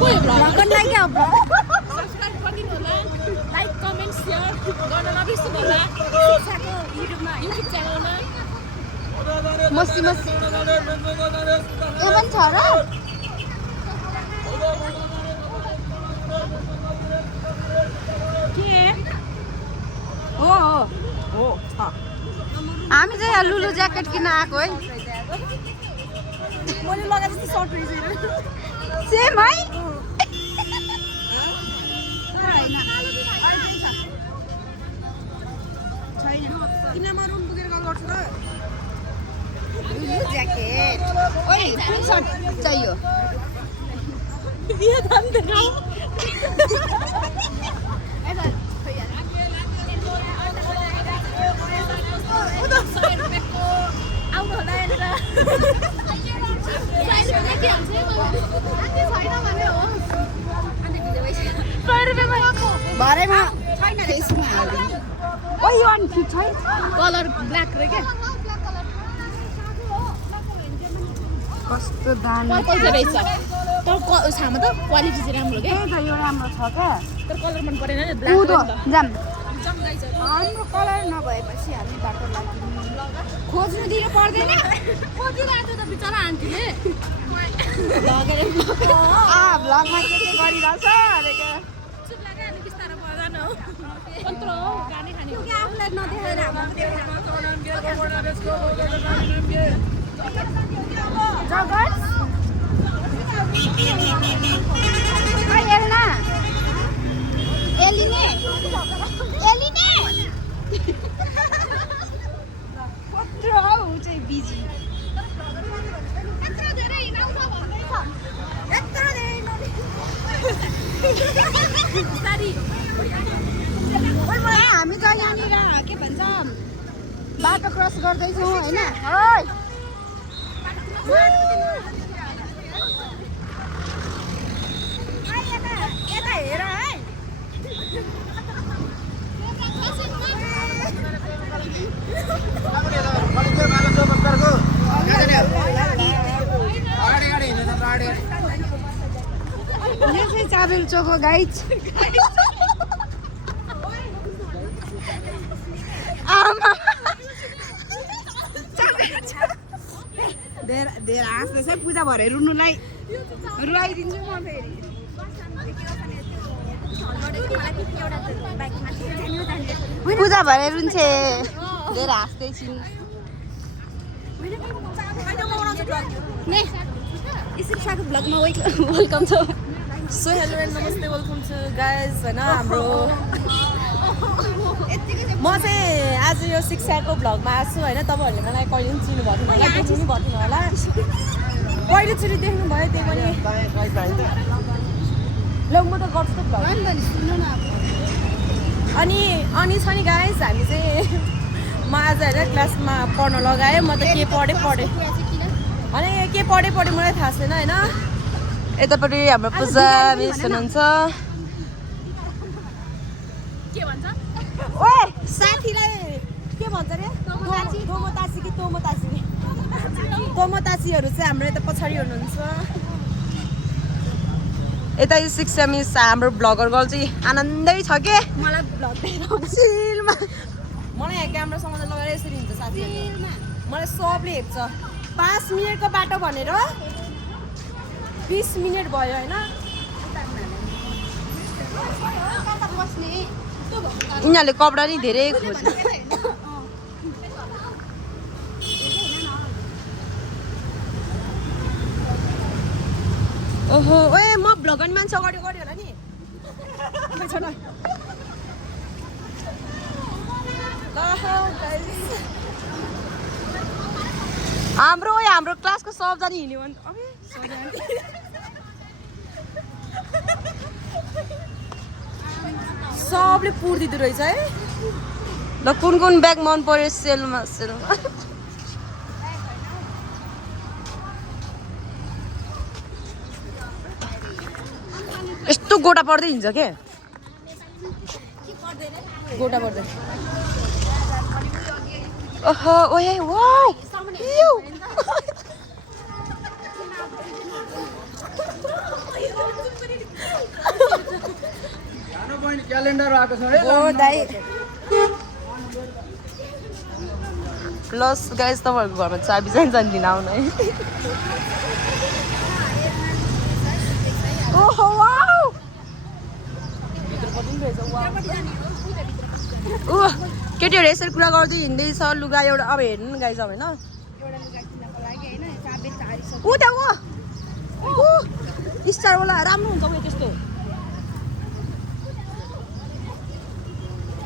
भ्लगरलाई क्या सब्स्क्राइब गरिदिनु होला लाइक कमेन्ट सेयर गर्न नबिर्सिनु होला शिक्षाको युट्युब च्यानलमा मस्ती मस्ती ए पनि छ र के हो हो छ हामी चाहिँ यहाँ लुलु ज्याकेट किन्न आएको है मैले लगाए जस्तो सर्ट रहेछ सेम है किनमा रुम पुगेर कल गर्छु र लुलु ज्याकेट ओइ कुन सर्ट चाहियो यो दाम देखाऊ आउनु होला भरेमा फेसमा हाल्दिनु ओइ यो अनि ठिक छैन कलर ब्ल्याक रे के कस्तो दामी पैसा रहेछ तर छामा त क्वालिटी चाहिँ राम्रो के त्यही त यो राम्रो छ क्या तर कलर मन परेन नि कुदो ब्ल्याक जाम जम्गाइ छ हाम्रो कलर नभएपछि हामी बाटो लाग्यौँ खोज्नु दिनु पर्दैन खोजिरहेको त बिचरा आन्टीले भ्लगमा के गरिरहेछ अरे क्या चुप लाग्यो अनि बिस्तारो पर्दैन हो कत्रो हो गाने खाने हो आफूलाई नदेखाएर एल्ना एलिने एलिने कत्रो हौ चाहिँ बिजी यत्रो धेरै हिँडाउँछ भन्दैछ यत्रो धेरै हामी त यहाँनिर के भन्छ बाटो क्रस गर्दैछौँ होइन यता हेर है यो चाहिँ चाबेल चोको गाइज आमा धेरै हाँस्दैछ पूजा भरे रुनुलाई रुवाइदिन्छु म फेरि पूजा भरे रुन्छे धेरै हाँस्दैछु शिक्षाको भ्लगमा वेलकम छ सो हेलो एन्ड नमस्ते वेलकम टु गाइज होइन हाम्रो म चाहिँ आज यो शिक्षाको भ्लगमा आएको छु होइन तपाईँहरूले मलाई कहिले पनि चिन्नु भएको थिएन होला देख्नु पनि भएको थिएन होला पहिलोचोटि देख्नुभयो त्यही पनि ल म त गर्छु त भ्लग अनि छ नि गाइज हामी चाहिँ म आज होइन क्लासमा पढ्न लगाएँ म त के पढेँ अनि के पढेँ मलाई थाहा छैन होइन यतापट्टि हाम्रो पूजा मिस हुनुहुन्छ के भन्छ ओए साथीलाई के भन्छ रे तोमतासीहरू चाहिँ हाम्रो यता पछाडि हुनुहुन्छ यता यो शिक्षा मिस हाम्रो ब्लगर गर्ल चाहिँ आनन्दै छ के मलाई भ्लग सिलमा मलाई यहाँ क्यामेरासँग लगाएर यसरी हिँड्छ साथीहरू मलाई सबले हेर्छ 5 मिनटको बाटो भनेर 20 मिनट भयो होइन यिनीहरूले कपडा नि धेरै खोज्छ ओहो ओए म भ्लग गर्ने मान्छे अगाडि होला नि हाम्रो क्लासको सबजना हिँड्यो भने सबले पुर्दिँदो रहेछ है ल कुन ब्याग मन पर्यो सेलमा यस्तो गोटा पर्दै हिँड्छ के गोटा पर्दै ओहो ओए वाउ क्यालेन्डर आएको छ है ओ दाइ प्लस गाइस तपाईँहरूको घरमा चाबी चाहिन्छ नि दिन आउनु है ओहो वाउ केटीहरू यसरी कुरा गर्दै हिँड्दैछ लुगा एउटा अब हेर्नु न गाइस अब होइन ऊ त्यहाँ ऊ स्टारवाला राम्रो हुन्छ उयो त्यस्तो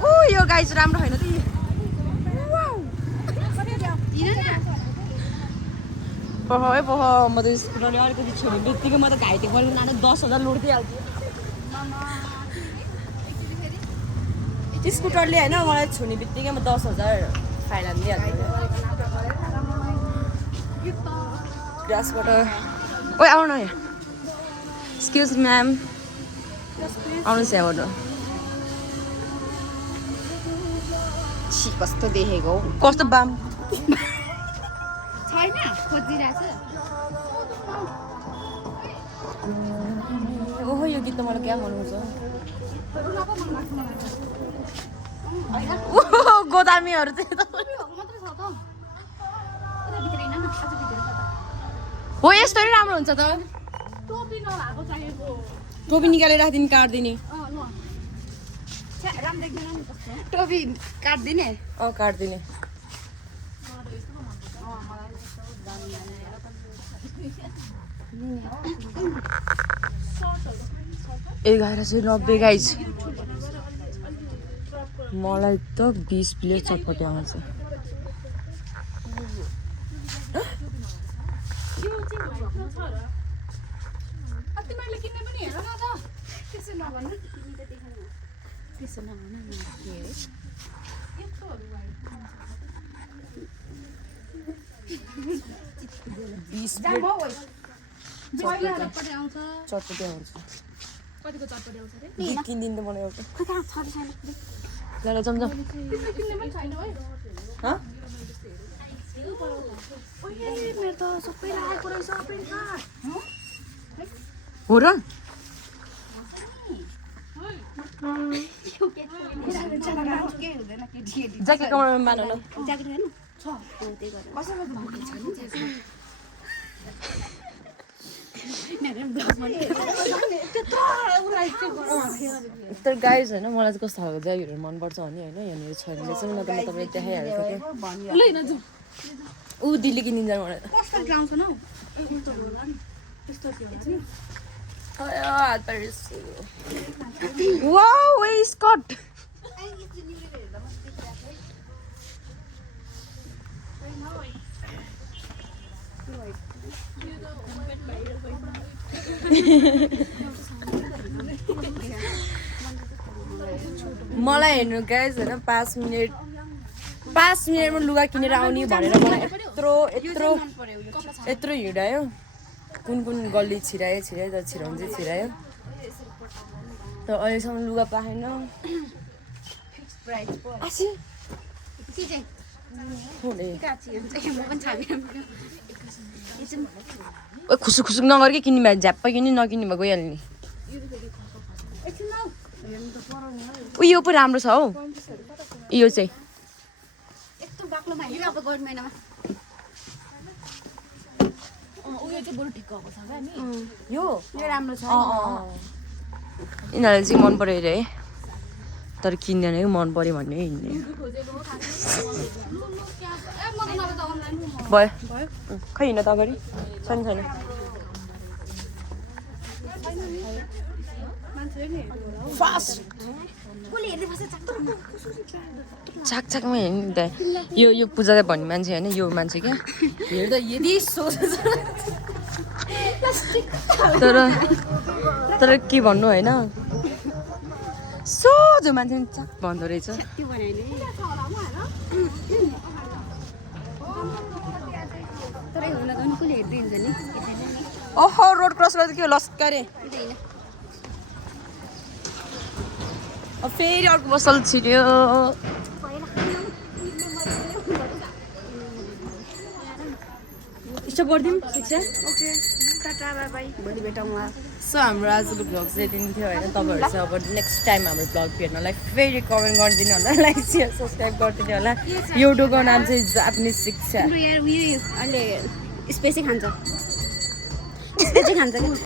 ऊ यो गाइस राम्रो छैन त पह म त स्कुटरले अलिकति छोड्ने बित्तिकै म त घाइते परेको नानी 10,000 लुटिहाल्थेँ स्कुटरले होइन मलाई छुने बित्तिकै म 10,000 फाइदा दिइहाल्थेँ ग्रासबाट ओइ आउनु यहाँ एक्सक्युज म्याम आउनुहोस् यहाँबाट छि कस्तो देखेको कस्तो बाम छैन खोजिरहेको ओहो यो गीत त मलाई क्या मनपर्छ गोदामीहरू चाहिँ हो यस्तरी राम्रो हुन्छ त टोपी निकालेर राखिदिने काट्दिने टोपी काट्दिने काट्दिने एघार चाहिँ 90 गाइज मलाई त 20 प्लेट चटपटी आउँछ चटपटी आउँछ चटपटी आउँछ कतिको चटपटी आउँछ रे किनिदिनु त मलाई एउटा ल जम्जा मेरो त सबै राखेको रहेछ हो र ज्याकेट कमाउनु मानौ न ज्याकेट हेर्नु छ त्यही गरेर तर गाइज होइन मलाई चाहिँ कस्तो खालको ज्याकेटहरू मनपर्छ भने होइन यहाँनिर छैन चाहिँ म तपाईँलाई देखाइहालेको थिएँ ऊ दिल्ली किनिन्छ मलाई वाउ ए स्कर्ट मलाई हेर्नु गाइज होइन 5 मिनटमा लुगा किनेर आउने भनेर मलाई यत्रो हिँडायो कुन गल्ली छिरायो त छिराउनु चाहिँ छिरायो तर अहिलेसम्म लुगा पाएन खुसुक खुसुक नगर कि किन्ने भए झ्याप्पै किन्ने नकिन्ने भए गइहाल्ने नि उयो पो राम्रो छ हौ यो चाहिँ यस्तो बाक्लोमा हेर अब गरम महिनामा उयो चाहिँ बरु ठिक भएको छ क्या नि यो राम्रो छ यिनीहरूलाई चाहिँ मन पऱ्यो अरे है तर किन्दैन कि मन पऱ्यो भन्ने हिँड्ने भयो खै हिँड त अगाडि छैन फास्ट चाकमा हेर्नु त यो पूजा भन्ने मान्छे होइन यो मान्छे क्या हेर्दा यदि तर के भन्नु होइन सोझो मान्छे चाक भन्दो रहेछ ओहो रोड क्रस गर्दा के हो लस्करे फेरि अर्को बसल छिर्यो स्टप गरिदिउँ शिक्षा ओके टाटा बाई भोलि भेटौँला सो हाम्रो आजको भ्लग चाहिँ यति थियो होइन तपाईँहरू चाहिँ अब नेक्स्ट टाइम हाम्रो भ्लग हेर्नलाई फेरि कमेन्ट गरिदिनु होला लाइक सेयर सब्सक्राइब गरिदिनु होला युट्युबको नाम चाहिँ जापानिज शिक्षा अहिले स्पेसै खान्छ स्पेसै खान्छ कि